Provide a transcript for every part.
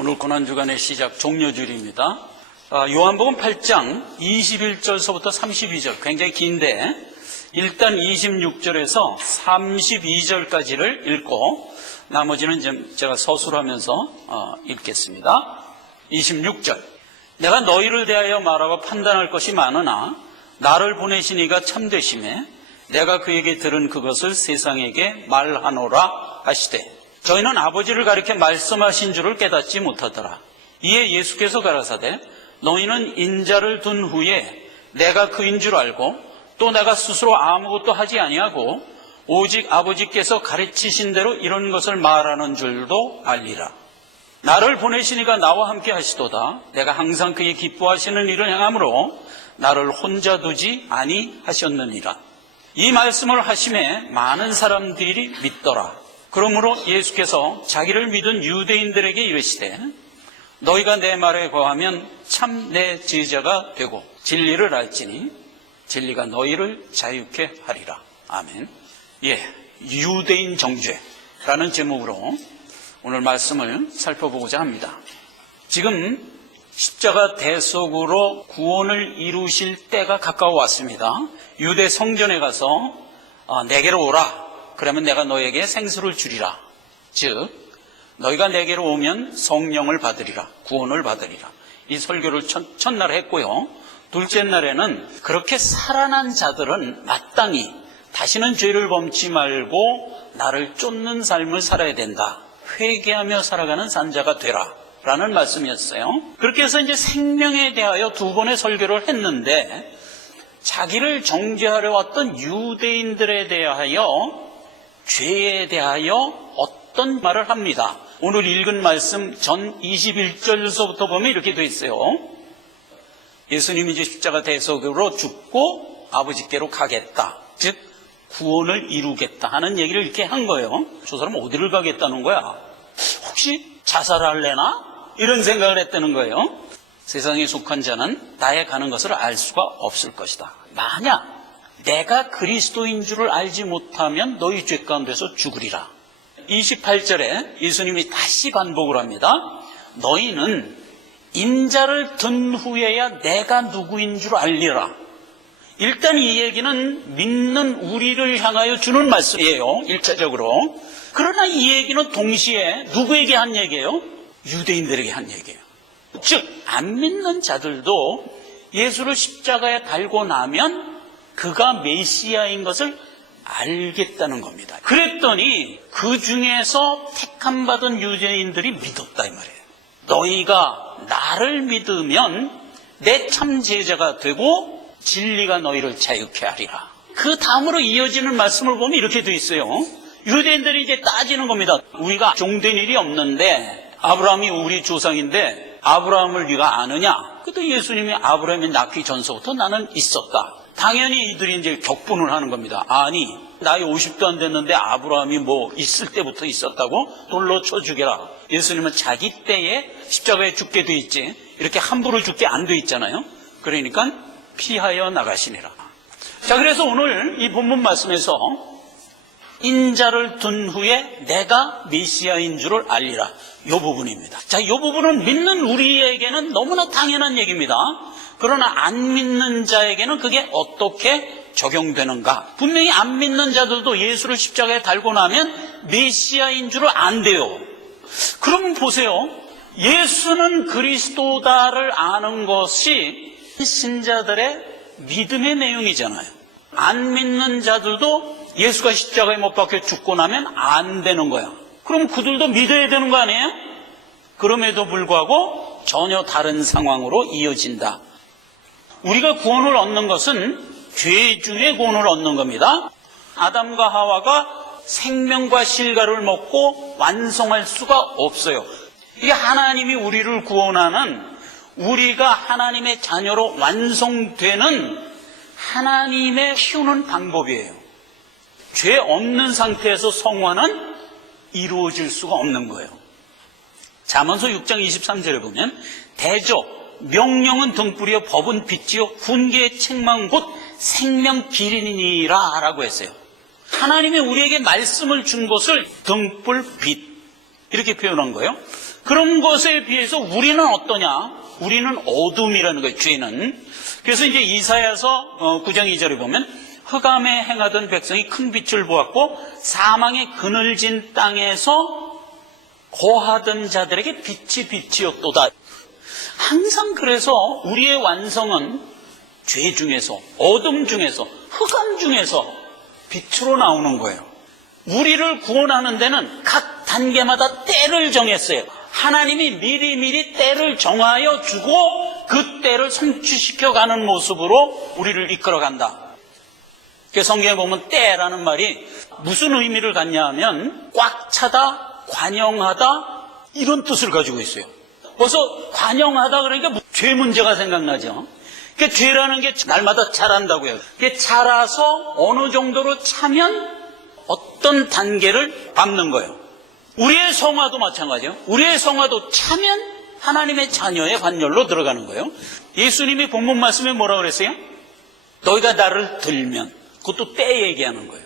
오늘 고난주간의 시작 종료줄입니다. 요한복음 8장 21절서부터 32절 굉장히 긴데 일단 26절에서 32절까지를 읽고 나머지는 제가 서술하면서 읽겠습니다. 26절 내가 너희를 대하여 말하고 판단할 것이 많으나 나를 보내신 이가 참되심에 내가 그에게 들은 그것을 세상에게 말하노라 하시되 저희는 아버지를 가리켜 말씀하신 줄을 깨닫지 못하더라. 이에 예수께서 가라사대 너희는 인자를 둔 후에 내가 그인 줄 알고 또 내가 스스로 아무것도 하지 아니하고 오직 아버지께서 가르치신 대로 이런 것을 말하는 줄도 알리라. 나를 보내신 이가 나와 함께 하시도다. 내가 항상 그의 기뻐하시는 일을 행함으로 나를 혼자 두지 아니하셨느니라. 이 말씀을 하심에 많은 사람들이 믿더라. 그러므로 예수께서 자기를 믿은 유대인들에게 이르시되 너희가 내 말에 거하면 참 내 제자가 되고 진리를 알지니 진리가 너희를 자유케 하리라. 아멘. 유대인 정죄라는 제목으로 오늘 말씀을 살펴보고자 합니다. 지금 십자가 대속으로 구원을 이루실 때가 가까워 왔습니다. 유대 성전에 가서 내게로 오라. 그러면 내가 너에게 생수를 주리라. 즉 너희가 내게로 오면 성령을 받으리라. 구원을 받으리라. 이 설교를 첫날 했고요. 둘째 날에는 그렇게 살아난 자들은 마땅히 다시는 죄를 범치 말고 나를 쫓는 삶을 살아야 된다. 회개하며 살아가는 산자가 되라. 라는 말씀이었어요. 그렇게 해서 이제 생명에 대하여 두 번의 설교를 했는데 자기를 정죄하려 왔던 유대인들에 대하여 죄에 대하여 어떤 말을 합니다. 오늘 읽은 말씀 전 21절서부터 보면 이렇게 되어 있어요. 예수님이 이제 십자가 대속으로 죽고 아버지께로 가겠다. 즉 구원을 이루겠다 하는 얘기를 이렇게 한 거예요. 저 사람은 어디를 가겠다는 거야? 혹시 자살할래나? 이런 생각을 했다는 거예요. 세상에 속한 자는 나의 가는 것을 알 수가 없을 것이다. 만약 내가 그리스도인 줄을 알지 못하면 너희 죄 가운데서 죽으리라. 28절에 예수님이 다시 반복을 합니다. 너희는 인자를 든 후에야 내가 누구인 줄 알리라. 일단 이 얘기는 믿는 우리를 향하여 주는 말씀이에요. 1차적으로. 그러나 이 얘기는 동시에 누구에게 한 얘기예요? 유대인들에게 한 얘기예요. 즉 안 믿는 자들도 예수를 십자가에 달고 나면 그가 메시아인 것을 알겠다는 겁니다. 그랬더니 그 중에서 택함받은 유대인들이 믿었다 이 말이에요. 너희가 나를 믿으면 내 참 제자가 되고 진리가 너희를 자유케 하리라. 그 다음으로 이어지는 말씀을 보면 이렇게 돼 있어요. 유대인들이 이제 따지는 겁니다. 우리가 종된 일이 없는데 아브라함이 우리 조상인데 아브라함을 네가 아느냐? 그때 예수님이 아브라함이 낳기 전서부터 나는 있었다. 당연히 이들이 이제 격분을 하는 겁니다. 아니 나이 50도 안 됐는데 아브라함이 뭐 있을 때부터 있었다고? 돌로 쳐 죽여라. 예수님은 자기 때에 십자가에 죽게 돼 있지 이렇게 함부로 죽게 안 돼 있잖아요. 그러니까 피하여 나가시니라. 자, 그래서 오늘 이 본문 말씀에서 인자를 둔 후에 내가 메시아인 줄을 알리라. 이 부분입니다. 자, 이 부분은 믿는 우리에게는 너무나 당연한 얘기입니다. 그러나 안 믿는 자에게는 그게 어떻게 적용되는가? 분명히 안 믿는 자들도 예수를 십자가에 달고 나면 메시아인 줄을 안대요. 그러면 보세요. 예수는 그리스도다를 아는 것이 신자들의 믿음의 내용이잖아요. 안 믿는 자들도 예수가 십자가에 못 박혀 죽고 나면 안 되는 거야. 그럼 그들도 믿어야 되는 거 아니에요? 그럼에도 불구하고 전혀 다른 상황으로 이어진다. 우리가 구원을 얻는 것은 죄 중에 구원을 얻는 겁니다. 아담과 하와가 생명과 실과를 먹고 완성할 수가 없어요. 이게 하나님이 우리를 구원하는 우리가 하나님의 자녀로 완성되는 하나님의 키우는 방법이에요. 죄 없는 상태에서 성화는 이루어질 수가 없는 거예요. 잠언서 6장 23절에 보면 대적 명령은 등불이요 법은 빛이요 훈계의 책망 곧 생명 길이니라 라고 했어요. 하나님이 우리에게 말씀을 준 것을 등불 빛 이렇게 표현한 거예요. 그런 것에 비해서 우리는 어떠냐? 우리는 어둠이라는 거예요, 죄는. 그래서 이제 이사야서 9장 2절에 보면 흑암에 행하던 백성이 큰 빛을 보았고 사망의 그늘진 땅에서 거하던 자들에게 빛이 빛이었도다. 항상 그래서 우리의 완성은 죄 중에서, 어둠 중에서, 흑암 중에서 빛으로 나오는 거예요. 우리를 구원하는 데는 각 단계마다 때를 정했어요. 하나님이 미리미리 때를 정하여 주고 그 때를 성취시켜가는 모습으로 우리를 이끌어간다. 성경에 보면 때라는 말이 무슨 의미를 갖냐 하면 꽉 차다, 관영하다 이런 뜻을 가지고 있어요. 벌써 관영하다 그러니까 죄 문제가 생각나죠. 그러니까 죄라는 게 날마다 자란다고요. 그게 자라서 어느 정도로 차면 어떤 단계를 밟는 거예요. 우리의 성화도 마찬가지예요. 우리의 성화도 차면 하나님의 자녀의 관열로 들어가는 거예요. 예수님이 본문 말씀에 뭐라 그랬어요? 너희가 나를 들면, 그것도 때 얘기하는 거예요.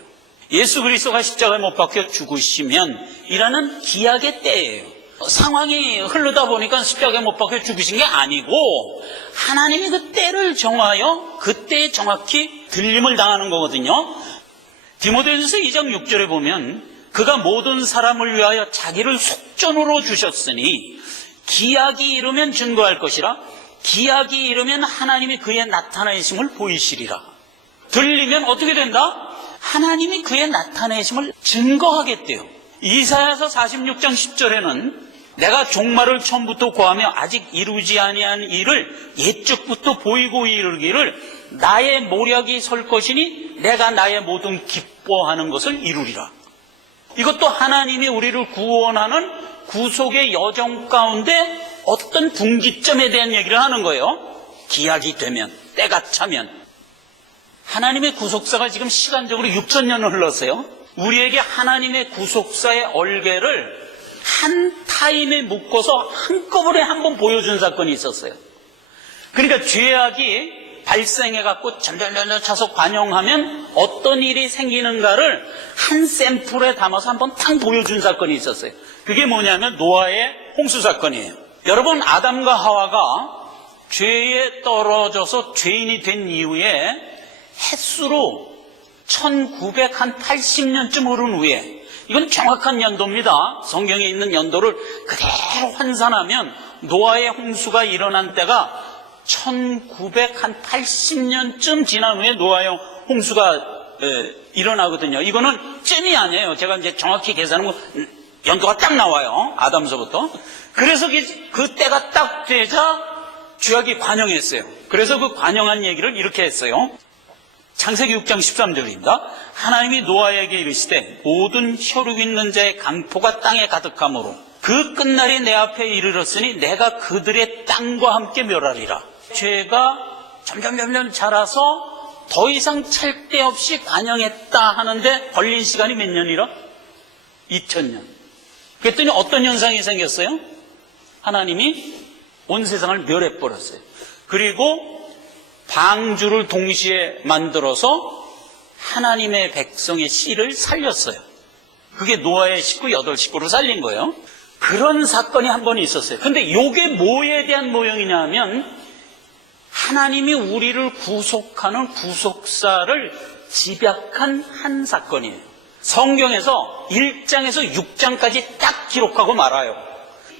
예수 그리스도가 십자가에 못 박혀 죽으시면 이라는 기약의 때예요. 상황이 흐르다 보니까 십자가에 못 박혀 죽으신 게 아니고 하나님이 그 때를 정하여 그때에 정확히 들림을 당하는 거거든요. 디모데전서 2장 6절에 보면 그가 모든 사람을 위하여 자기를 속전으로 주셨으니 기약이 이르면 증거할 것이라 기약이 이르면 하나님이 그의 나타내심을 보이시리라. 들리면 어떻게 된다? 하나님이 그의 나타내심을 증거하겠대요. 이사야서 46장 10절에는 내가 종말을 처음부터 고하며 아직 이루지 아니한 일을 옛적부터 보이고 이르기를 나의 모략이 설 것이니 내가 나의 모든 기뻐하는 것을 이루리라. 이것도 하나님이 우리를 구원하는 구속의 여정 가운데 어떤 분기점에 대한 얘기를 하는 거예요. 기약이 되면, 때가 차면. 하나님의 구속사가 지금 시간적으로 6,000년을 흘렀어요. 우리에게 하나님의 구속사의 얼개를 한 타임에 묶어서 한꺼번에 한번 보여준 사건이 있었어요. 그러니까 죄악이 발생해갖고 점점점 차서 관영하면 어떤 일이 생기는가를 한 샘플에 담아서 한번 탕 보여준 사건이 있었어요. 그게 뭐냐면 노아의 홍수 사건이에요. 여러분, 아담과 하와가 죄에 떨어져서 죄인이 된 이후에 햇수로 1980년쯤 흐른 후에, 이건 정확한 연도입니다. 성경에 있는 연도를 그대로 환산하면 노아의 홍수가 일어난 때가 1980년쯤 지난 후에 노아의 홍수가 일어나거든요. 이거는 쯤이 아니에요. 제가 이제 정확히 계산하면 연도가 딱 나와요. 아담서부터. 그래서 그 때가 딱 되자 죄악이 관영했어요. 그래서 그 관영한 얘기를 이렇게 했어요. 창세기 6장 13절입니다. 하나님이 노아에게 이르시되 모든 혈육 있는 자의 강포가 땅에 가득하므로 그 끝날이 내 앞에 이르렀으니 내가 그들의 땅과 함께 멸하리라. 죄가 점점 자라서 더 이상 찰 데 없이 관영했다 하는데 걸린 시간이 몇 년이라? 2000년. 그랬더니 어떤 현상이 생겼어요? 하나님이 온 세상을 멸해버렸어요. 그리고 방주를 동시에 만들어서 하나님의 백성의 씨를 살렸어요. 그게 노아의 식구 8식구를 살린 거예요. 그런 사건이 한 번 있었어요. 근데 이게 뭐에 대한 모형이냐 하면 하나님이 우리를 구속하는 구속사를 집약한 한 사건이에요. 성경에서 1장에서 6장까지 딱 기록하고 말아요.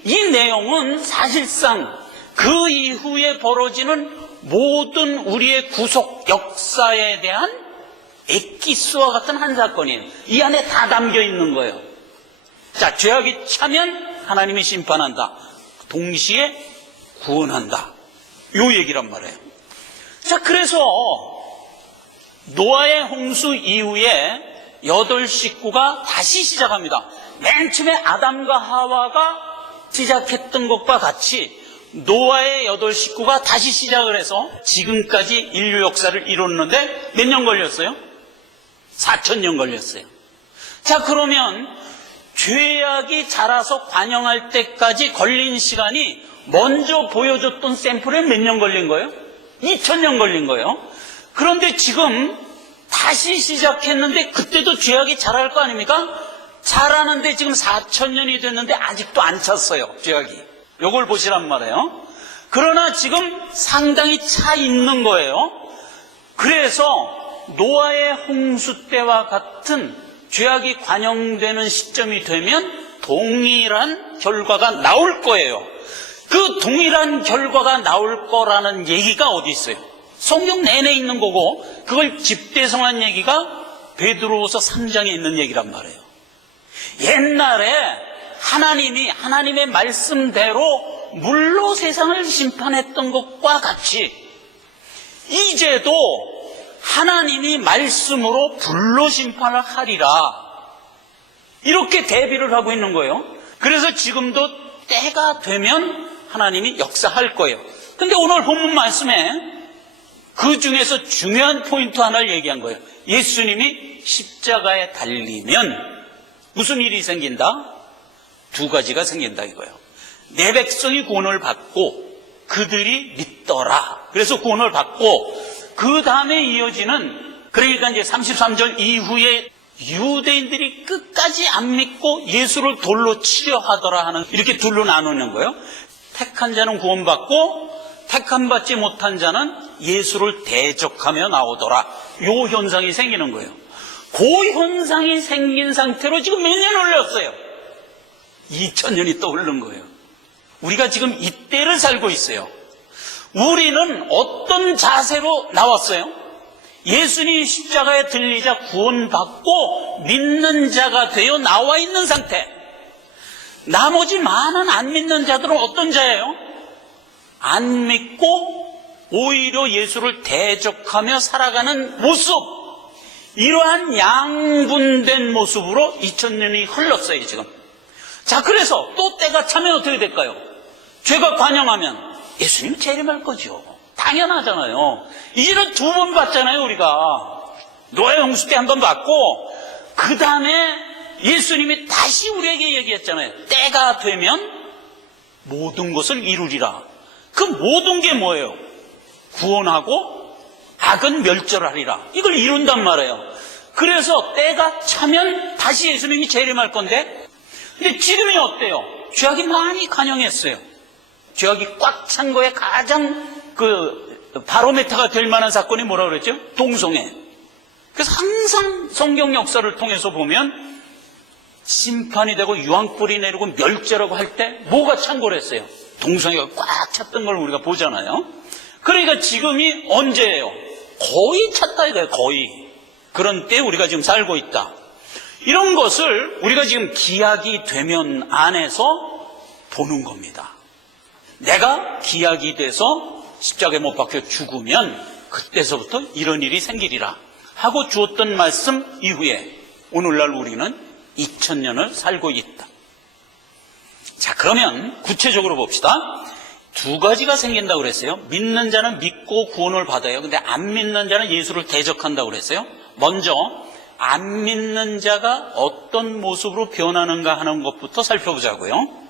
이 내용은 사실상 그 이후에 벌어지는 모든 우리의 구속 역사에 대한 엑기스와 같은 한 사건이에요. 이 안에 다 담겨 있는 거예요. 자, 죄악이 차면 하나님이 심판한다. 동시에 구원한다. 요 얘기란 말이에요. 자, 그래서 노아의 홍수 이후에 8식구가 다시 시작합니다. 맨 처음에 아담과 하와가 시작했던 것과 같이 노아의 8식구가 다시 시작을 해서 지금까지 인류 역사를 이뤘는데 몇 년 걸렸어요? 4,000년 걸렸어요. 자, 그러면 죄악이 자라서 관영할 때까지 걸린 시간이 먼저 보여줬던 샘플에 몇 년 걸린 거예요? 2,000년 걸린 거예요. 그런데 지금 다시 시작했는데 그때도 죄악이 자랄 거 아닙니까? 자라는데 지금 4,000년이 됐는데 아직도 안 찼어요, 죄악이. 요걸 보시란 말이에요. 그러나 지금 상당히 차 있는 거예요. 그래서 노아의 홍수 때와 같은 죄악이 관영되는 시점이 되면 동일한 결과가 나올 거예요. 그 동일한 결과가 나올 거라는 얘기가 어디 있어요? 성경 내내 있는 거고, 그걸 집대성한 얘기가 베드로후서 3장에 있는 얘기란 말이에요. 옛날에 하나님이 하나님의 말씀대로 물로 세상을 심판했던 것과 같이 이제도 하나님이 말씀으로 불로 심판을 하리라, 이렇게 대비를 하고 있는 거예요. 그래서 지금도 때가 되면 하나님이 역사할 거예요. 근데 오늘 본문 말씀에 그 중에서 중요한 포인트 하나를 얘기한 거예요. 예수님이 십자가에 달리면 무슨 일이 생긴다? 두 가지가 생긴다 이거예요. 내 백성이 구원을 받고 그들이 믿더라. 그래서 구원을 받고 그 다음에 이어지는, 그러니까 이제 33절 이후에 유대인들이 끝까지 안 믿고 예수를 돌로 치려 하더라 하는, 이렇게 둘로 나누는 거예요. 택한 자는 구원받고 택함 받지 못한 자는 예수를 대적하며 나오더라. 요 현상이 생기는 거예요. 그 현상이 생긴 상태로 지금 몇 년 흘렀어요? 2000년이 또 흐른 거예요. 우리가 지금 이때를 살고 있어요. 우리는 어떤 자세로 나왔어요? 예수님이 십자가에 들리자 구원받고 믿는 자가 되어 나와 있는 상태. 나머지 많은 안 믿는 자들은 어떤 자예요? 안 믿고 오히려 예수를 대적하며 살아가는 모습, 이러한 양분된 모습으로 2000년이 흘렀어요 지금. 자, 그래서 또 때가 차면 어떻게 될까요? 죄가 관영하면 예수님이 재림할 거죠. 당연하잖아요. 이제는 두 번 받잖아요. 우리가 노아의 홍수 때 한 번 받고 그 다음에 예수님이 다시 우리에게 얘기했잖아요. 때가 되면 모든 것을 이루리라. 그 모든 게 뭐예요? 구원하고 악은 멸절하리라. 이걸 이룬단 말이에요. 그래서 때가 차면 다시 예수님이 재림할 건데, 근데 지금이 어때요? 죄악이 많이 관영했어요. 죄악이 꽉 찬 거에 가장 바로메타가 될 만한 사건이 뭐라고 그랬죠? 동성애. 그래서 항상 성경 역사를 통해서 보면 심판이 되고 유황불이 내리고 멸절하고 할 때 뭐가 찬 거랬어요? 동성애가 꽉 찼던 걸 우리가 보잖아요. 그러니까 지금이 언제예요? 거의 찼다 이거예요. 거의. 그런 때 우리가 지금 살고 있다. 이런 것을 우리가 지금 기약이 되면 안에서 보는 겁니다. 내가 기약이 돼서 십자가에 못 박혀 죽으면 그때서부터 이런 일이 생기리라 하고 주었던 말씀 이후에 오늘날 우리는 2000년을 살고 있다. 자, 그러면 구체적으로 봅시다. 두 가지가 생긴다고 그랬어요. 믿는 자는 믿고 구원을 받아요. 근데 안 믿는 자는 예수를 대적한다고 그랬어요. 먼저 안 믿는 자가 어떤 모습으로 변하는가 하는 것부터 살펴보자고요.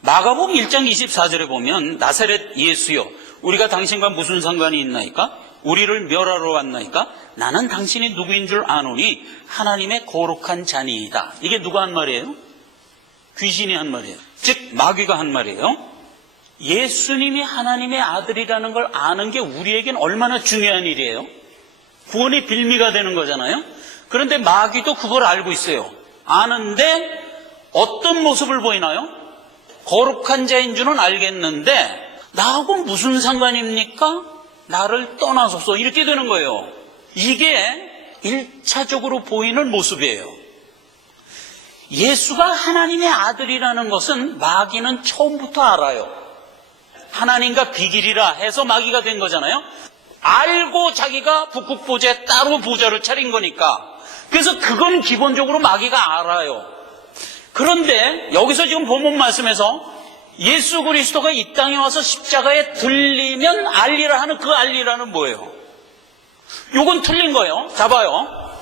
마가복음 1장 24절에 보면 나사렛 예수여, 우리가 당신과 무슨 상관이 있나이까? 우리를 멸하러 왔나이까? 나는 당신이 누구인 줄 아노니 하나님의 거룩한 자니이다. 이게 누가 한 말이에요? 귀신이 한 말이에요. 즉 마귀가 한 말이에요. 예수님이 하나님의 아들이라는 걸 아는 게 우리에겐 얼마나 중요한 일이에요. 구원의 빌미가 되는 거잖아요. 그런데 마귀도 그걸 알고 있어요. 아는데 어떤 모습을 보이나요? 거룩한 자인 줄은 알겠는데 나하고 무슨 상관입니까? 나를 떠나소서, 이렇게 되는 거예요. 이게 1차적으로 보이는 모습이에요. 예수가 하나님의 아들이라는 것은 마귀는 처음부터 알아요. 하나님과 비길이라 해서 마귀가 된 거잖아요. 알고 자기가 북극보좌에 따로 보좌를 차린 거니까. 그래서 그건 기본적으로 마귀가 알아요. 그런데 여기서 지금 본문 말씀에서 예수 그리스도가 이 땅에 와서 십자가에 들리면 알리라 하는 그 알리라는 뭐예요? 이건 틀린 거예요. 잡아요.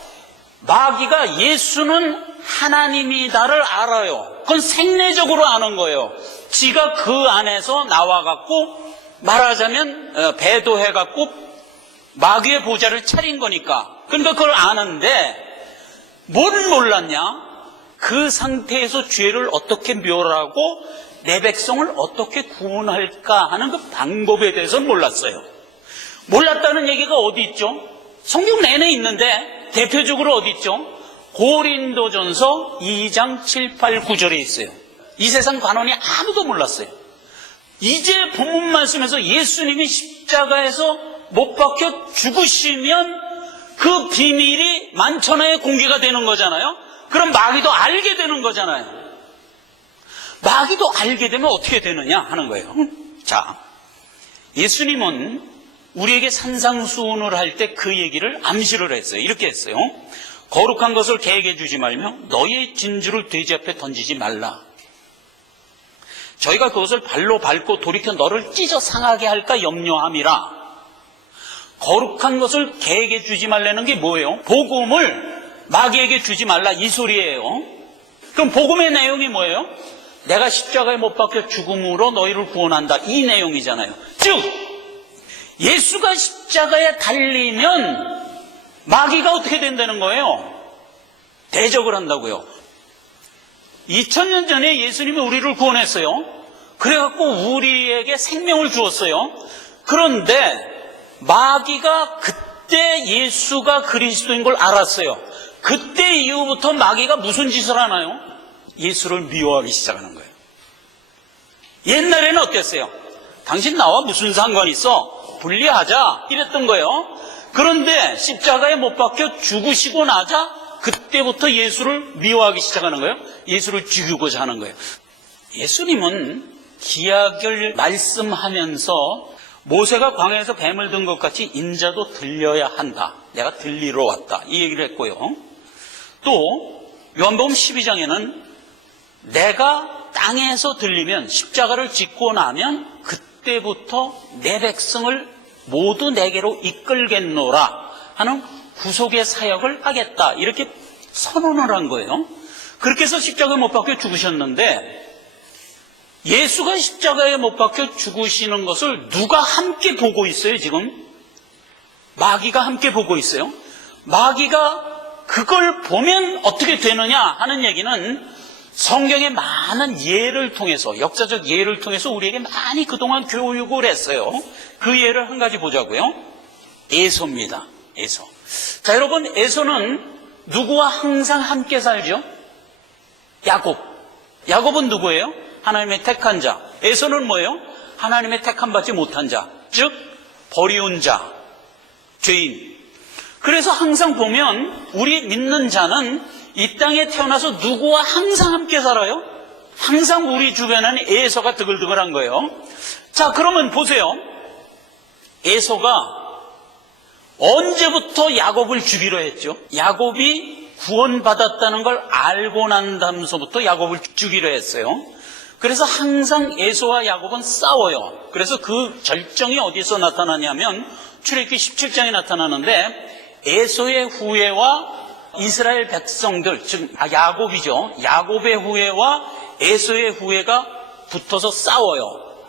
마귀가 예수는 하나님이다를 알아요. 그건 생내적으로 아는 거예요. 지가 그 안에서 나와갖고 말하자면 배도해갖고 마귀의 보좌를 차린 거니까. 그러니까 그걸 아는데 뭘 몰랐냐? 그 상태에서 죄를 어떻게 멸하고 내 백성을 어떻게 구원할까 하는 그 방법에 대해서는 몰랐어요. 몰랐다는 얘기가 어디 있죠? 성경 내내 있는데 대표적으로 어디 있죠? 고린도전서 2장 7, 8, 9절에 있어요. 이 세상 관원이 아무도 몰랐어요. 이제 본문 말씀에서 예수님이 십자가에서 못 박혀 죽으시면 그 비밀이 만천하에 공개가 되는 거잖아요. 그럼 마귀도 알게 되는 거잖아요. 마귀도 알게 되면 어떻게 되느냐 하는 거예요. 자, 예수님은 우리에게 산상수훈을 할 때 그 얘기를 암시를 했어요. 이렇게 했어요. 거룩한 것을 개에게 주지 말며 너희의 진주를 돼지 앞에 던지지 말라. 저희가 그것을 발로 밟고 돌이켜 너를 찢어 상하게 할까 염려함이라. 거룩한 것을 개에게 주지 말라는 게 뭐예요? 복음을 마귀에게 주지 말라 이 소리예요. 그럼 복음의 내용이 뭐예요? 내가 십자가에 못 박혀 죽음으로 너희를 구원한다 이 내용이잖아요. 즉 예수가 십자가에 달리면 마귀가 어떻게 된다는 거예요? 대적을 한다고요. 2000년 전에 예수님이 우리를 구원했어요. 그래갖고 우리에게 생명을 주었어요. 그런데 마귀가 그때 예수가 그리스도인 걸 알았어요. 그때 이후부터 마귀가 무슨 짓을 하나요? 예수를 미워하기 시작하는 거예요. 옛날에는 어땠어요? 당신 나와 무슨 상관이 있어? 분리하자 이랬던 거예요. 그런데 십자가에 못 박혀 죽으시고 나자 그때부터 예수를 미워하기 시작하는 거예요. 예수를 죽이고자 하는 거예요. 예수님은 기약을 말씀하면서 모세가 광야에서 뱀을 든 것 같이 인자도 들려야 한다. 내가 들리러 왔다. 이 얘기를 했고요. 또 요한복음 12장에는 내가 땅에서 들리면 십자가를 짓고 나면 그때부터 내 백성을 모두 내게로 이끌겠노라 하는 구속의 사역을 하겠다. 이렇게 선언을 한 거예요. 그렇게 해서 십자가에 못 박혀 죽으셨는데 예수가 십자가에 못 박혀 죽으시는 것을 누가 함께 보고 있어요, 지금? 마귀가 함께 보고 있어요. 마귀가 그걸 보면 어떻게 되느냐 하는 얘기는 성경의 많은 예를 통해서, 역사적 예를 통해서 우리에게 많이 그동안 교육을 했어요. 그 예를 한 가지 보자고요. 에서입니다. 에서. 자, 여러분, 에서는 누구와 항상 함께 살죠? 야곱. 야곱은 누구예요? 하나님의 택한 자. 에서는 뭐예요? 하나님의 택함 받지 못한 자. 즉 버리운 자, 죄인. 그래서 항상 보면 우리 믿는 자는 이 땅에 태어나서 누구와 항상 함께 살아요? 항상 우리 주변에는 에서가 드글드글한 거예요. 자, 그러면 보세요. 에서가 언제부터 야곱을 죽이려 했죠? 야곱이 구원받았다는 걸 알고 난 다음서부터 야곱을 죽이려 했어요. 그래서 항상 에서와 야곱은 싸워요. 그래서 그 절정이 어디서 나타나냐면 출애굽기 17장에 나타나는데 에서의 후예와 이스라엘 백성들, 즉 야곱이죠. 야곱의 후예와 에서의 후예가 붙어서 싸워요.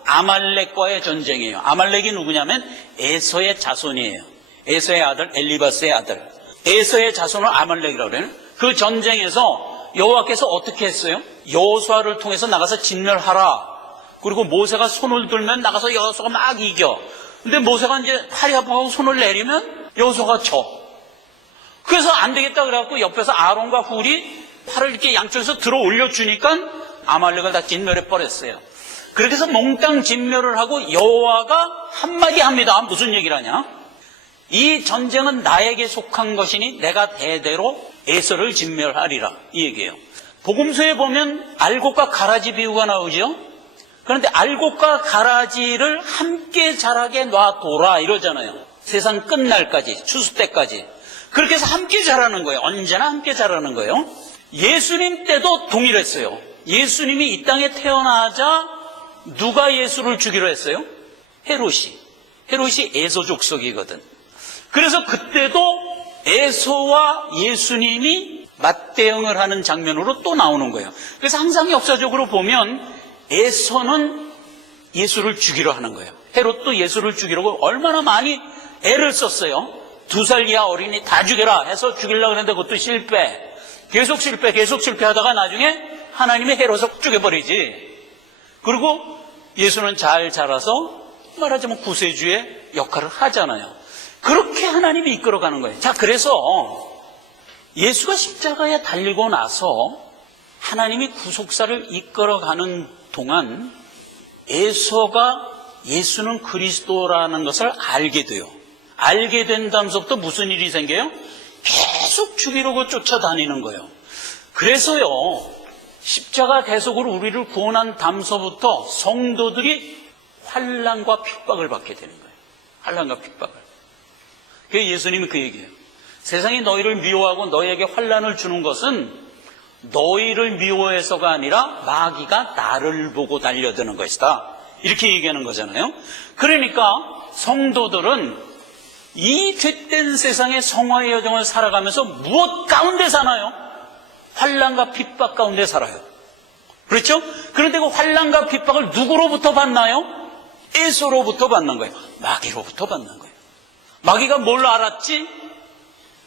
아말렉과의 전쟁이에요. 아말렉이 누구냐면 에서의 자손이에요. 에서의 아들, 엘리바스의 아들. 에서의 자손을 아말렉이라고 그래요. 그 전쟁에서 여호와께서 어떻게 했어요? 여호수아를 통해서 나가서 진멸하라. 그리고 모세가 손을 들면 나가서 여호수아가 막 이겨. 근데 모세가 이제 팔이 아프고 손을 내리면 여호수아가 져. 그래서 안 되겠다 그래갖고 옆에서 아론과 훌이 팔을 이렇게 양쪽에서 들어 올려주니까 아말렉을 다 진멸해 버렸어요. 그렇게 해서 몽땅 진멸을 하고 여호와가 한마디 합니다. 무슨 얘기를 하냐? 이 전쟁은 나에게 속한 것이니 내가 대대로 에서를 진멸하리라. 이 얘기예요. 복음서에 보면 알곡과 가라지 비유가 나오죠. 그런데 알곡과 가라지를 함께 자라게 놔둬라 이러잖아요. 세상 끝날까지, 추수 때까지. 그렇게 해서 함께 자라는 거예요. 언제나 함께 자라는 거예요. 예수님 때도 동일했어요. 예수님이 이 땅에 태어나자 누가 예수를 죽이려 했어요? 헤롯이. 헤롯이 에서 족속이거든. 그래서 그때도 에서와 예수님이 맞대응을 하는 장면으로 또 나오는 거예요. 그래서 항상 역사적으로 보면 에서는 예수를 죽이려 하는 거예요. 헤롯도 예수를 죽이려고 얼마나 많이 애를 썼어요. 2살 이하 어린이 다 죽여라 해서 죽이려고 했는데 그것도 실패. 계속 실패하다가 나중에 하나님의 해로 죽여버리지. 그리고 예수는 잘 자라서 말하자면 구세주의 역할을 하잖아요. 그렇게 하나님이 이끌어가는 거예요. 자, 그래서 예수가 십자가에 달리고 나서 하나님이 구속사를 이끌어가는 동안 에서가 예수는 그리스도라는 것을 알게 돼요. 알게 된 다음서부터 무슨 일이 생겨요? 계속 죽이려고 쫓아다니는 거예요. 그래서요, 십자가 대속으로 우리를 구원한 다음서부터 성도들이 환난과 핍박을 받게 되는 거예요. 환난과 핍박을. 그래서 예수님이 그 얘기예요. 세상이 너희를 미워하고 너희에게 환난을 주는 것은 너희를 미워해서가 아니라 마귀가 나를 보고 달려드는 것이다. 이렇게 얘기하는 거잖아요. 그러니까 성도들은 이 죄된 세상의 성화의 여정을 살아가면서 무엇 가운데 사나요? 환난과 핍박 가운데 살아요. 그렇죠? 그런데 그 환난과 핍박을 누구로부터 받나요? 에서로부터 받는 거예요. 마귀로부터 받는 거예요. 마귀가 뭘 알았지?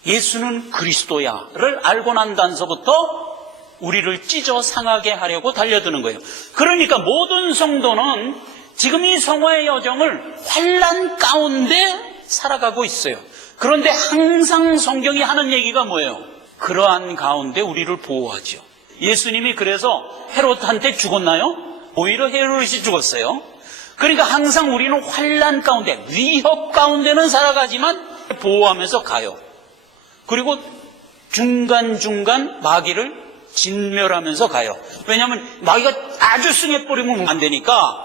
예수는 그리스도야를 알고 난 단서부터 우리를 찢어 상하게 하려고 달려드는 거예요. 그러니까 모든 성도는 지금 이 성화의 여정을 환난 가운데 살아가고 있어요. 그런데 항상 성경이 하는 얘기가 뭐예요? 그러한 가운데 우리를 보호하죠. 예수님이 그래서 헤롯한테 죽었나요? 오히려 헤롯이 죽었어요. 그러니까 항상 우리는 환난 가운데, 위협 가운데는 살아가지만 보호하면서 가요. 그리고 중간중간 마귀를 진멸하면서 가요. 왜냐하면 마귀가 아주 승해버리면 안 되니까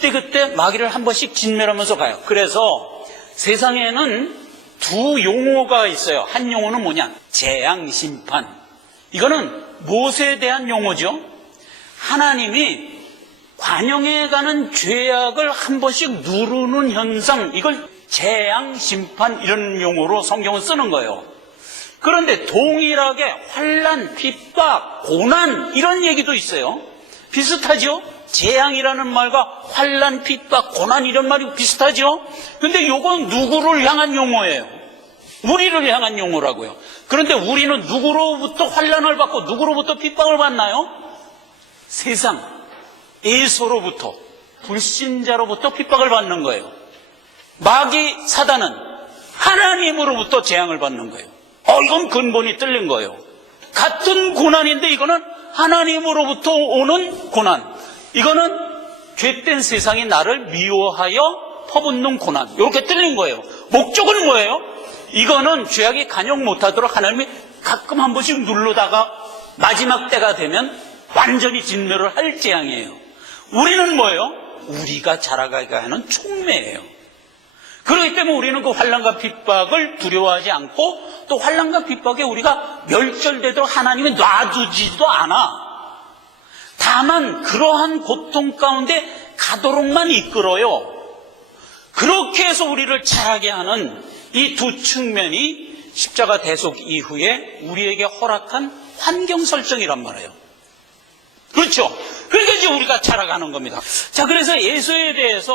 그때 마귀를 한 번씩 진멸하면서 가요. 그래서 세상에는 두 용어가 있어요. 한 용어는 뭐냐? 재앙, 심판. 이거는 무엇에 대한 용어죠? 하나님이 관영해 가는 죄악을 한 번씩 누르는 현상, 이걸 재앙, 심판 이런 용어로 성경은 쓰는 거예요. 그런데 동일하게 환난, 핍박, 고난 이런 얘기도 있어요. 비슷하죠? 재앙이라는 말과 환난, 핍박, 고난 이런 말이 비슷하죠? 근데 이건 누구를 향한 용어예요? 우리를 향한 용어라고요. 그런데 우리는 누구로부터 환난을 받고 누구로부터 핍박을 받나요? 세상, 에서로부터, 불신자로부터 핍박을 받는 거예요. 마귀, 사단은 하나님으로부터 재앙을 받는 거예요. 이건 근본이 틀린 거예요. 같은 고난인데 이거는 하나님으로부터 오는 고난. 이거는 죄된 세상이 나를 미워하여 퍼붓는 고난. 이렇게 틀린 거예요. 목적은 뭐예요? 이거는 죄악이 간용 못하도록 하나님이 가끔 한 번씩 누르다가 마지막 때가 되면 완전히 진멸을 할 재앙이에요. 우리는 뭐예요? 우리가 자라가게 하는 촉매예요. 그렇기 때문에 우리는 그 환난과 핍박을 두려워하지 않고 또 환난과 핍박에 우리가 멸절되도록 하나님이 놔두지도 않아. 다만 그러한 고통 가운데 가도록만 이끌어요. 그렇게 해서 우리를 자라게 하는 이 두 측면이 십자가 대속 이후에 우리에게 허락한 환경 설정이란 말이에요. 그렇죠? 그러니까 이제 우리가 자라가는 겁니다. 자, 그래서 예수에 대해서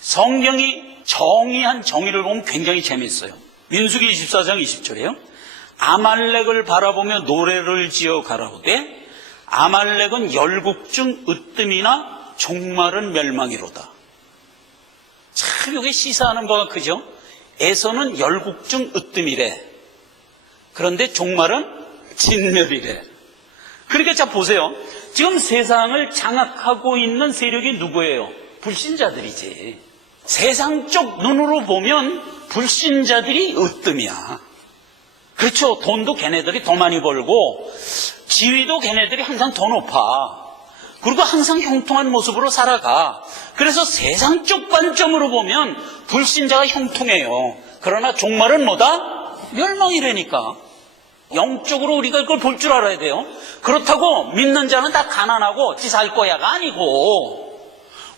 성경이 정의한 정의를 보면 굉장히 재밌어요. 민수기 24장 20절이에요. 아말렉을 바라보며 노래를 지어 가라오되 아말렉은 열국 중 으뜸이나 종말은 멸망이로다. 참 이게 시사하는 바가 크죠. 에서는 열국 중 으뜸이래. 그런데 종말은 진멸이래. 그러니까 자 보세요. 지금 세상을 장악하고 있는 세력이 누구예요? 불신자들이지. 세상적 눈으로 보면 불신자들이 으뜸이야. 그렇죠. 돈도 걔네들이 더 많이 벌고 지위도 걔네들이 항상 더 높아. 그리고 항상 형통한 모습으로 살아가. 그래서 세상적 관점으로 보면 불신자가 형통해요. 그러나 종말은 뭐다? 멸망이라니까. 영적으로 우리가 이걸 볼 줄 알아야 돼요. 그렇다고 믿는 자는 다 가난하고 지 살 거야가 아니고,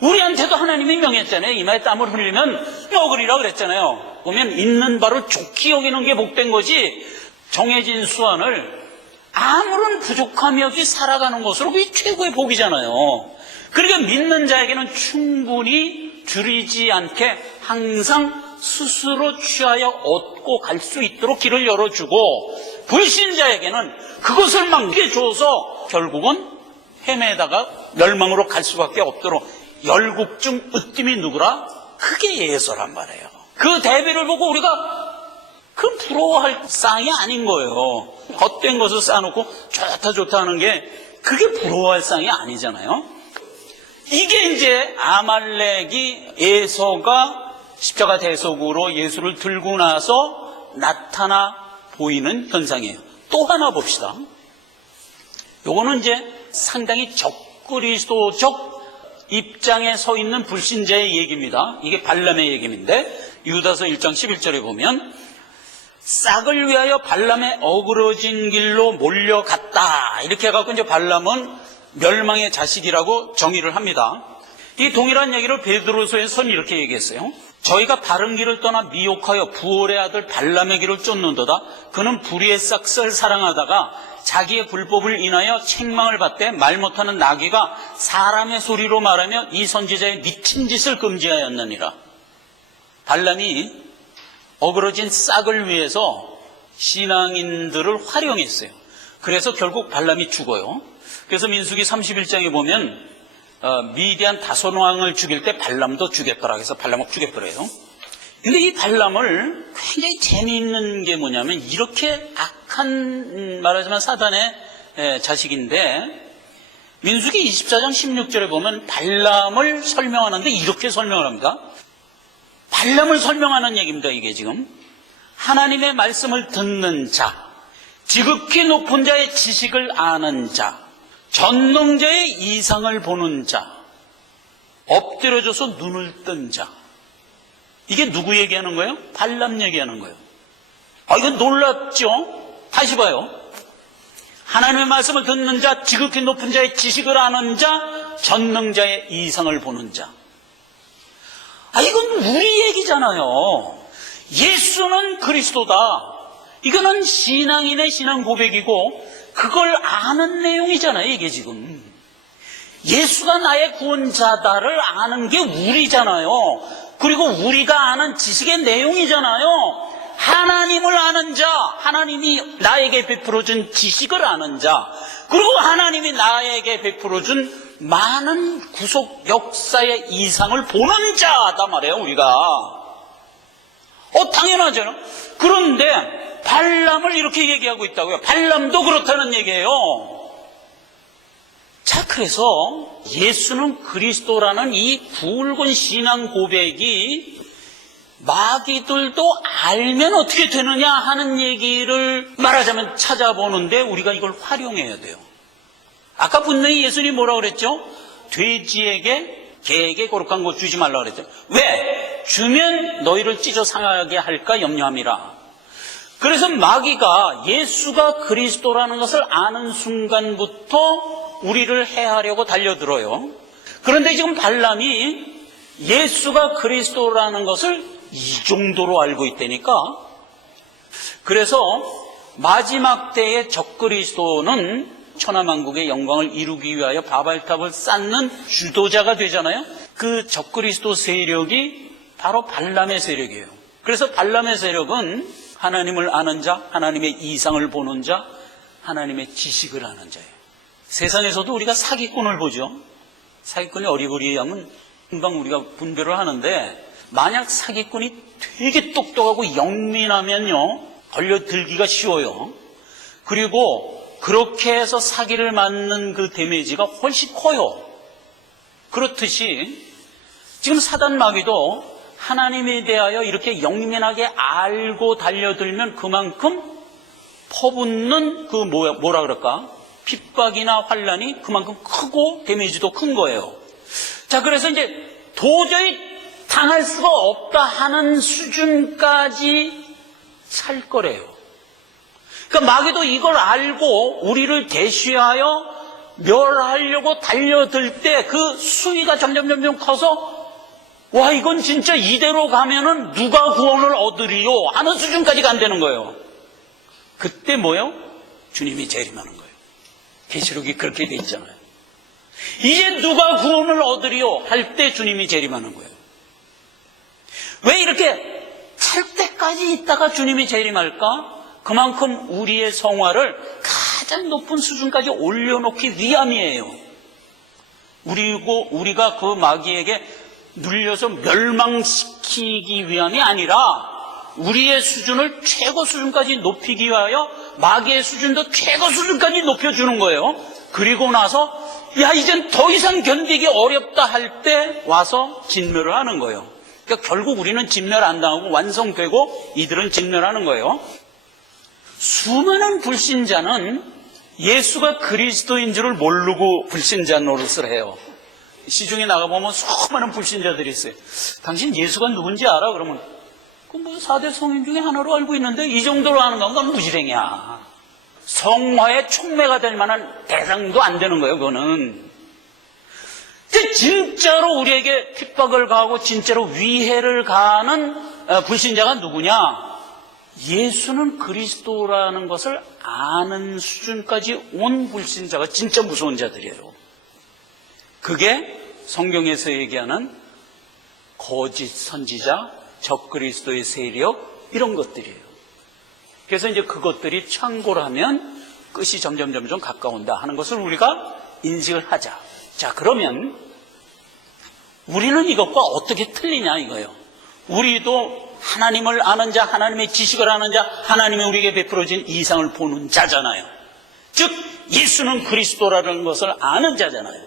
우리한테도 하나님이 명했잖아요. 이마에 땀을 흘리면 먹으리라 그랬잖아요. 보면 있는 바를 좋게 여기는 게 복된 거지, 정해진 수완을 아무런 부족함이 없이 살아가는 것으로 그게 최고의 복이잖아요. 그러니까 믿는 자에게는 충분히 줄이지 않게 항상 스스로 취하여 얻고 갈 수 있도록 길을 열어주고, 불신자에게는 그것을 막 줘서 결국은 헤매다가 멸망으로 갈 수밖에 없도록 열국중 으뜸이 누구라? 그게 예수란 말이에요. 그 대비를 보고 우리가 그건 부러워할 쌍이 아닌 거예요. 헛된 것을 쌓아놓고 좋다 하는 게 그게 부러워할 쌍이 아니잖아요. 이게 이제 아말렉이 에서가 십자가 대속으로 예수를 들고 나서 나타나 보이는 현상이에요. 또 하나 봅시다. 요거는 이제 상당히 적그리스도적 입장에 서 있는 불신자의 얘기입니다. 이게 발람의 얘기인데 유다서 1장 11절에 보면 싹을 위하여 발람의 어그러진 길로 몰려갔다. 이렇게 해갖고 이제 발람은 멸망의 자식이라고 정의를 합니다. 이 동일한 얘기를 베드로서에서는 이렇게 얘기했어요. 저희가 바른 길을 떠나 미혹하여 부올의 아들 발람의 길을 쫓는도다. 그는 불의의 싹을 사랑하다가 자기의 불법을 인하여 책망을 받되 말 못하는 나귀가 사람의 소리로 말하며 이 선지자의 미친 짓을 금지하였느니라. 발람이 어그러진 싹을 위해서 신앙인들을 활용했어요. 그래서 결국 발람이 죽어요. 그래서 민수기 31장에 보면 미디안 다손왕을 죽일 때 발람도 죽였더라. 그래서 발람을 죽였더래요. 근데 이 발람을 굉장히 재미있는 게 뭐냐면 이렇게 악한 말하자면 사단의 자식인데 민수기 24장 16절에 보면 발람을 설명하는데 이렇게 설명을 합니다. 발람을 설명하는 얘기입니다. 이게 지금 하나님의 말씀을 듣는 자, 지극히 높은 자의 지식을 아는 자, 전능자의 이상을 보는 자, 엎드려져서 눈을 뜬 자. 이게 누구 얘기하는 거예요? 발람 얘기하는 거예요. 이건 놀랍죠? 다시 봐요. 하나님의 말씀을 듣는 자, 지극히 높은 자의 지식을 아는 자, 전능자의 이상을 보는 자. 이건 우리 얘기잖아요. 예수는 그리스도다. 이거는 신앙인의 신앙 고백이고 그걸 아는 내용이잖아요. 이게 지금 예수가 나의 구원자다를 아는 게 우리잖아요. 그리고 우리가 아는 지식의 내용이잖아요. 하나님을 아는 자, 하나님이 나에게 베풀어준 지식을 아는 자, 그리고 하나님이 나에게 베풀어준 많은 구속 역사의 이상을 보는 자다 말이에요. 우리가 당연하죠. 그런데 발람을 이렇게 얘기하고 있다고요. 발람도 그렇다는 얘기예요. 자, 그래서 예수는 그리스도라는 이 굵은 신앙 고백이 마귀들도 알면 어떻게 되느냐 하는 얘기를 말하자면 찾아보는데 우리가 이걸 활용해야 돼요. 아까 분명히 예수님이 뭐라고 그랬죠? 돼지에게 개에게 거룩한 것 주지 말라고 그랬죠. 왜? 주면 너희를 찢어 상하게 할까 염려함이라. 그래서 마귀가 예수가 그리스도라는 것을 아는 순간부터 우리를 해하려고 달려들어요. 그런데 지금 발람이 예수가 그리스도라는 것을 이 정도로 알고 있다니까. 그래서 마지막 때의 적그리스도는 천하만국의 영광을 이루기 위하여 바발탑을 쌓는 주도자가 되잖아요. 그 적그리스도 세력이 바로 발람의 세력이에요. 그래서 발람의 세력은 하나님을 아는 자, 하나님의 이상을 보는 자, 하나님의 지식을 아는 자예요. 세상에서도 우리가 사기꾼을 보죠. 사기꾼이 어리버리하면 금방 우리가 분별을 하는데 만약 사기꾼이 되게 똑똑하고 영민하면요 걸려들기가 쉬워요. 그리고 그렇게 해서 사기를 맞는 그 데미지가 훨씬 커요. 그렇듯이 지금 사단 마귀도 하나님에 대하여 이렇게 영민하게 알고 달려들면 그만큼 퍼붓는 그 뭐라 그럴까? 핍박이나 환란이 그만큼 크고 데미지도 큰 거예요. 자, 그래서 이제 도저히 당할 수가 없다 하는 수준까지 찰 거래요. 그러니까 마귀도 이걸 알고 우리를 대시하여 멸하려고 달려들 때 그 수위가 점점 커서 와, 이건 진짜 이대로 가면은 누가 구원을 얻으리요 하는 수준까지 간다는 거예요. 그때 뭐예요? 주님이 재림하는 거예요. 계시록이 그렇게 돼 있잖아요. 이제 누가 구원을 얻으리요 할 때 주님이 재림하는 거예요. 왜 이렇게 찰 때까지 있다가 주님이 재림할까? 그만큼 우리의 성화를 가장 높은 수준까지 올려놓기 위함이에요. 그리고 우리가 그 마귀에게 눌려서 멸망시키기 위함이 아니라 우리의 수준을 최고 수준까지 높이기 위하여 마귀의 수준도 최고 수준까지 높여주는 거예요. 그리고 나서 야 이젠 더 이상 견디기 어렵다 할 때 와서 진멸을 하는 거예요. 그러니까 결국 우리는 진멸 안 당하고 완성되고 이들은 진멸하는 거예요. 수많은 불신자는 예수가 그리스도인 줄을 모르고 불신자 노릇을 해요. 시중에 나가보면 수많은 불신자들이 있어요. 당신 예수가 누군지 알아? 그러면 그 뭐 4대 성인 중에 하나로 알고 있는데 이 정도로 하는 건 넌 무지랭이야. 성화의 촉매가 될 만한 대상도 안 되는 거예요. 그거는 진짜로 우리에게 핍박을 가하고 진짜로 위해를 가하는 불신자가 누구냐? 예수는 그리스도라는 것을 아는 수준까지 온 불신자가 진짜 무서운 자들이에요. 그게 성경에서 얘기하는 거짓 선지자, 적그리스도의 세력 이런 것들이에요. 그래서 이제 그것들이 창고를 하면 끝이 점점 가까운다 하는 것을 우리가 인식을 하자. 자, 그러면 우리는 이것과 어떻게 틀리냐 이거예요. 우리도 하나님을 아는 자, 하나님의 지식을 아는 자, 하나님이 우리에게 베풀어진 이상을 보는 자잖아요. 즉 예수는 그리스도라는 것을 아는 자잖아요.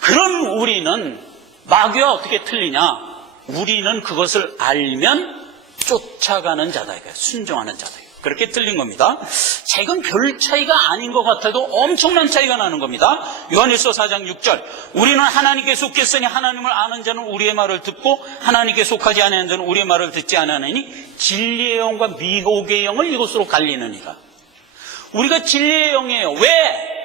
그런 우리는 마귀와 어떻게 틀리냐? 우리는 그것을 알면 쫓아가는 자다 이거예요. 순종하는 자다. 그렇게 틀린 겁니다. 자, 이건 별 차이가 아닌 것 같아도 엄청난 차이가 나는 겁니다. 요한일서 4장 6절 우리는 하나님께 속했으니 하나님을 아는 자는 우리의 말을 듣고 하나님께 속하지 아니하는 자는 우리의 말을 듣지 아니하느니 진리의 영과 미혹의 영을 이곳으로 갈리느니라. 우리가 진리의 영이에요. 왜?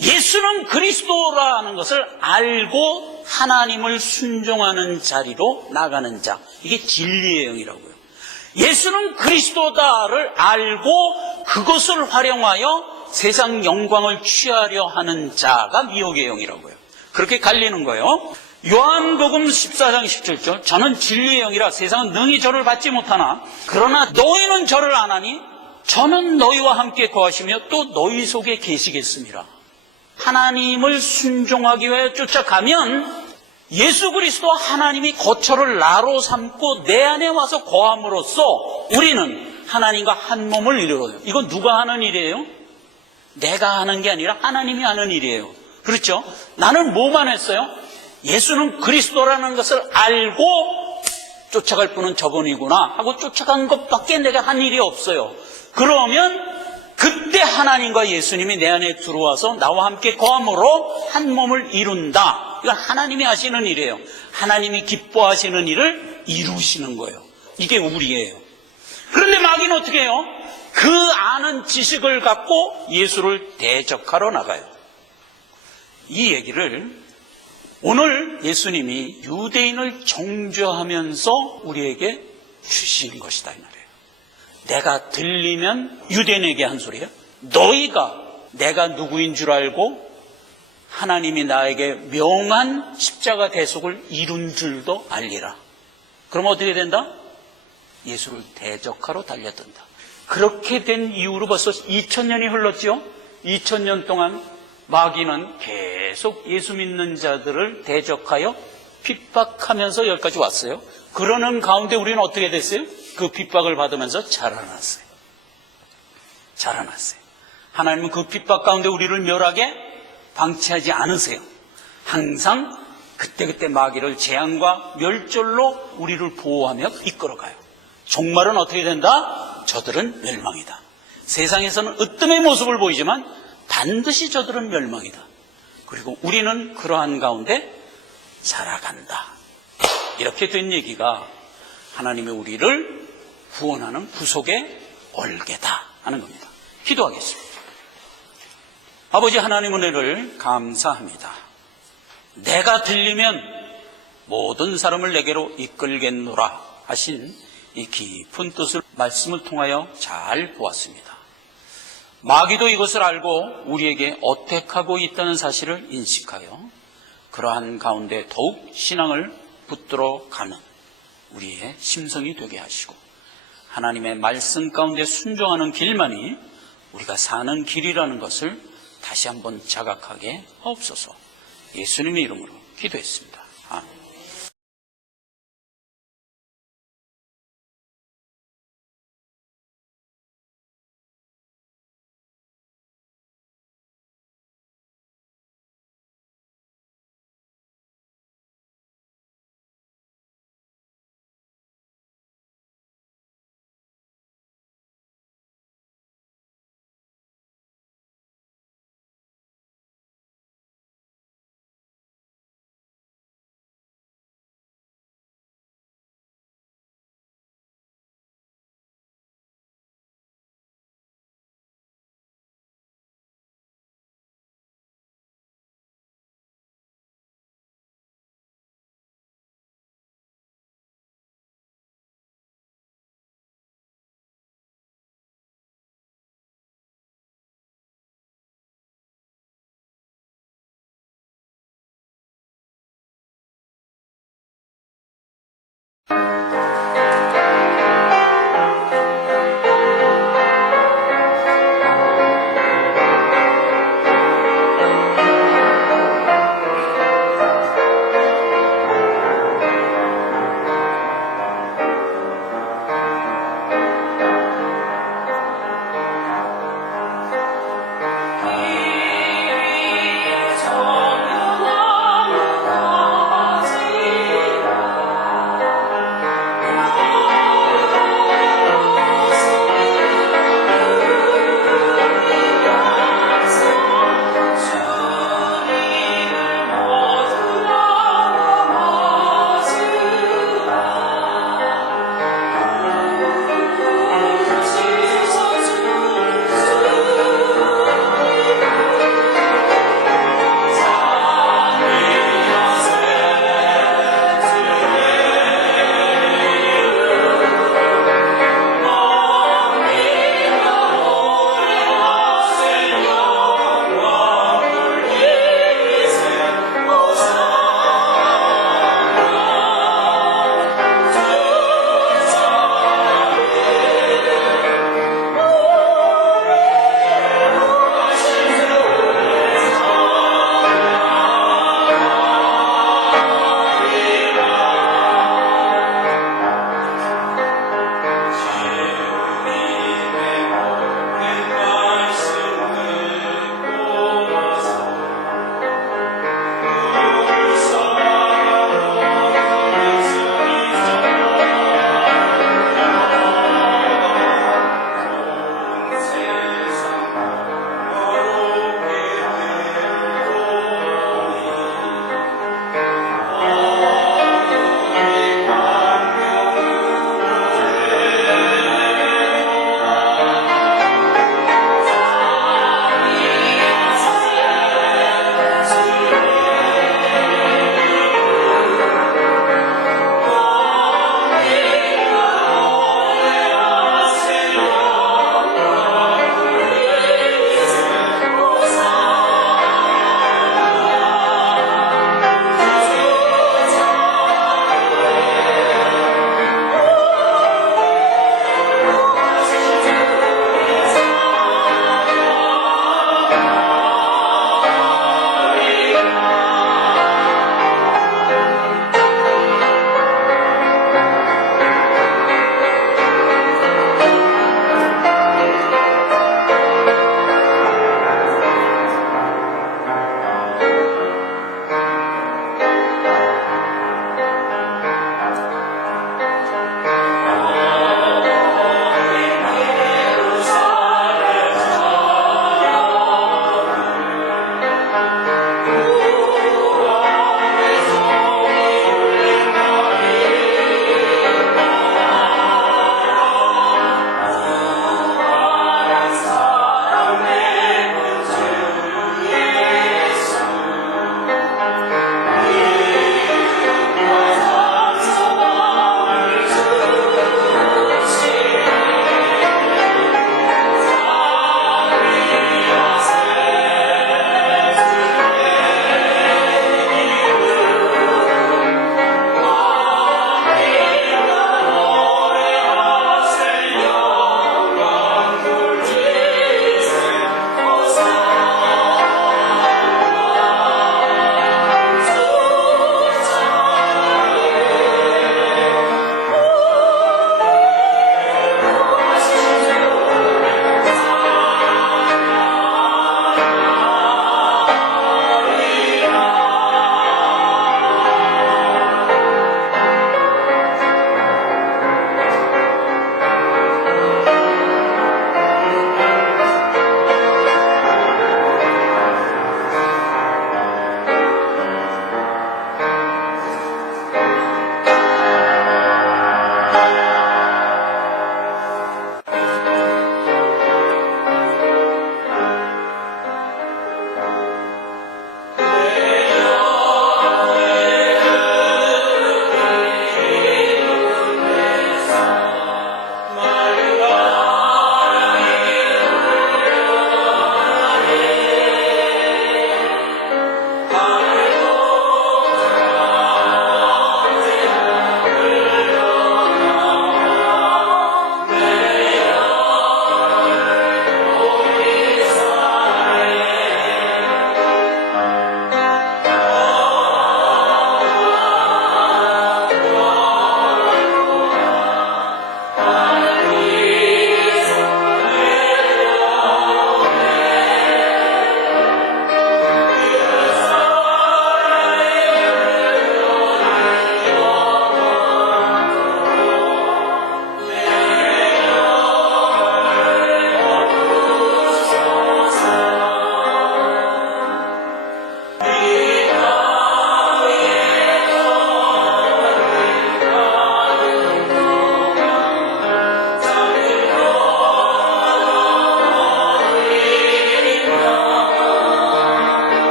예수는 그리스도라는 것을 알고 하나님을 순종하는 자리로 나가는 자, 이게 진리의 영이라고요. 예수는 그리스도다를 알고 그것을 활용하여 세상 영광을 취하려 하는 자가 미혹의 영이라고요. 그렇게 갈리는 거예요. 요한복음 14장 17절 저는 진리의 영이라 세상은 능히 저를 받지 못하나 그러나 너희는 저를 아나니 저는 너희와 함께 거하시며 또 너희 속에 계시겠습니다. 하나님을 순종하기 위해 쫓아가면 예수 그리스도와 하나님이 거처를 나로 삼고 내 안에 와서 거함으로써 우리는 하나님과 한 몸을 이루어요. 이건 누가 하는 일이에요? 내가 하는 게 아니라 하나님이 하는 일이에요. 그렇죠? 나는 뭐만 했어요? 예수는 그리스도라는 것을 알고 쫓아갈 분은 저분이구나 하고 쫓아간 것밖에 내가 한 일이 없어요. 그러면 그때 하나님과 예수님이 내 안에 들어와서 나와 함께 거함으로 한 몸을 이룬다. 이건 하나님이 하시는 일이에요. 하나님이 기뻐하시는 일을 이루시는 거예요. 이게 우리예요. 그런데 마귀는 어떻게 해요? 그 아는 지식을 갖고 예수를 대적하러 나가요. 이 얘기를 오늘 예수님이 유대인을 정죄하면서 우리에게 주신 것이다 이 말이에요. 내가 들리면 유대인에게 한 소리예요. 너희가 내가 누구인 줄 알고 하나님이 나에게 명한 십자가 대속을 이룬 줄도 알리라. 그럼 어떻게 된다? 예수를 대적하러 달려든다. 그렇게 된 이후로 벌써 2000년이 흘렀죠. 2000년 동안 마귀는 계속 예수 믿는 자들을 대적하여 핍박하면서 여기까지 왔어요. 그러는 가운데 우리는 어떻게 됐어요? 그 핍박을 받으면서 자라났어요. 하나님은 그 핍박 가운데 우리를 멸하게 방치하지 않으세요. 항상 그때그때 마귀를 재앙과 멸절로 우리를 보호하며 이끌어가요. 종말은 어떻게 된다? 저들은 멸망이다. 세상에서는 으뜸의 모습을 보이지만 반드시 저들은 멸망이다. 그리고 우리는 그러한 가운데 살아간다. 이렇게 된 얘기가 하나님의 우리를 구원하는 구속의 얼개다 하는 겁니다. 기도하겠습니다. 아버지 하나님 은혜를 감사합니다. 내가 들리면 모든 사람을 내게로 이끌겠노라 하신 이 깊은 뜻을 말씀을 통하여 잘 보았습니다. 마귀도 이것을 알고 우리에게 어택하고 있다는 사실을 인식하여 그러한 가운데 더욱 신앙을 붙들어 가는 우리의 심성이 되게 하시고 하나님의 말씀 가운데 순종하는 길만이 우리가 사는 길이라는 것을 다시 한번 자각하게 하옵소서. 예수님의 이름으로 기도했습니다. 아멘.